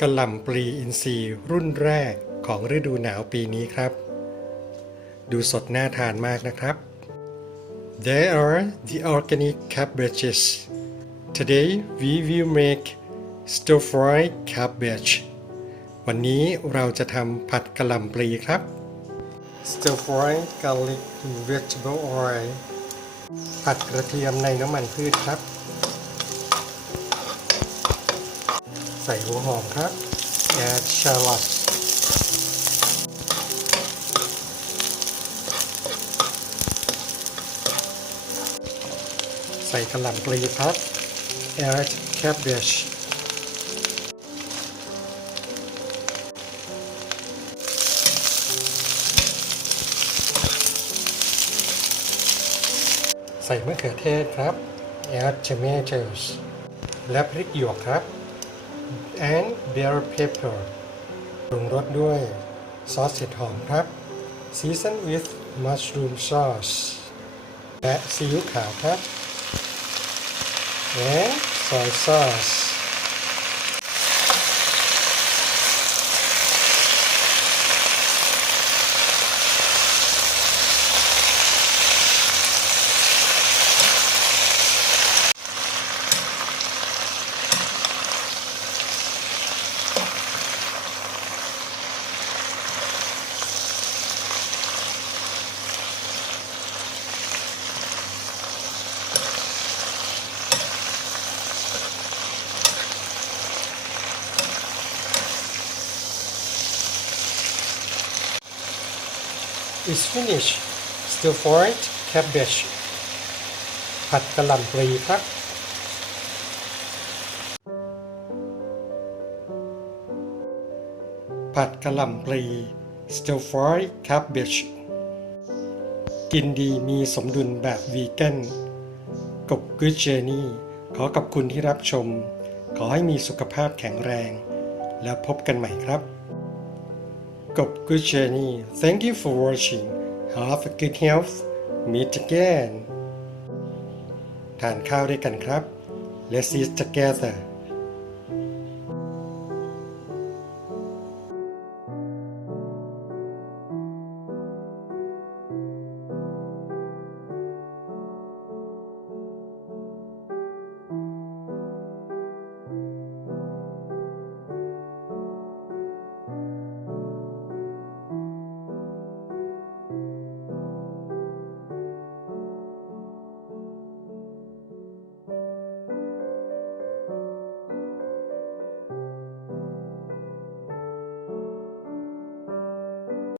กระหล่ำปลีอินทรีย์รุ่นแรกของฤดูหนาวปีนี้ครับ ดูสดน่าทานมากนะครับ They are the organic cabbages. Today we will make stir fry cabbage. วันนี้เราจะทำผัดกระหล่ำปลีครับ Stir fry garlic vegetable oil ผัดกระเทียมในน้ำมันพืชครับ ส่หัวหอมครับ add shallot ใส่กระหล่ำปลีครับ add cabbage ใส่มะเขือเทศครับ add tomatoes และพริกหยวกครับ and bell pepper ปรุงรสด้วยซอสเห็ดหอมครับ season with mushroom sauce และซีอิ๊วขาวครับ and soy sauce is finished stir fried cabbage ผัดกะหล่ำปลีครับผัดกะหล่ำปลี stir fried cabbage กินดีมีสมดุลแบบวีแกนกบก o ดเจนี่ ขอขอบคุณที่รับชม ขอให้มีสุขภาพแข็งแรง แล้วพบกันใหม่ครับ กบ Good Journey Thank you for watching Have a good health Meet again ทานข้าวด้วยกันครับ Let's eat together